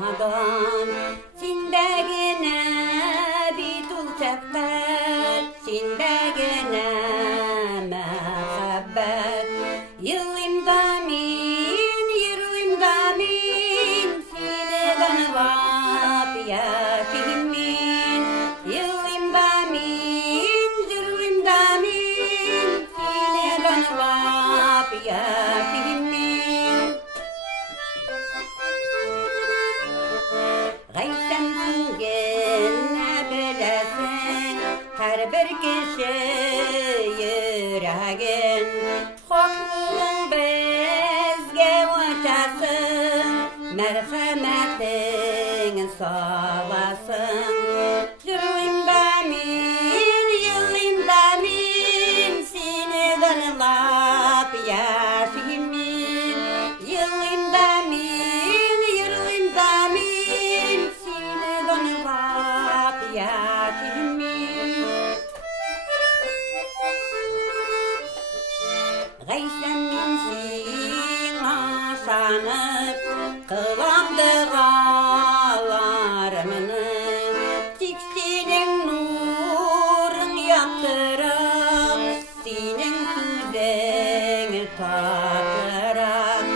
nadan Sindegine bir dul şefkat Sindegine mehabbet Yılım damin, yırlım damin Sine danıvap yaşimin Yılım damin, yırlım damin Sine danıvap yaşimin Gaysen singen bilesin Her bir kişi yüreğin Hoşluğun bezge uçasın Merhametin savasın Yırlım damin, yılım damin Seni danılap yaşimin Yılım damin, yırlım damin Seni danılap yaşimin Gaysen sin aşanıp Kılamdı ağlarımını Tiksinin nurun yaptırıp Senin süzeni tatırıp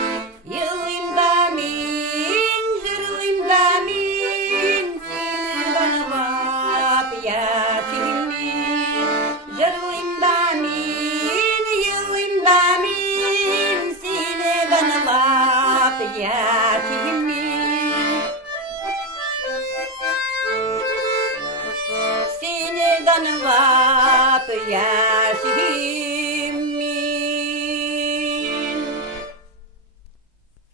Yılım damin, zırlım damin Seni danıvap yaşimin Zırlım damin, yılım damin Seni danıvap yaşimin Seni danıvap yaşimin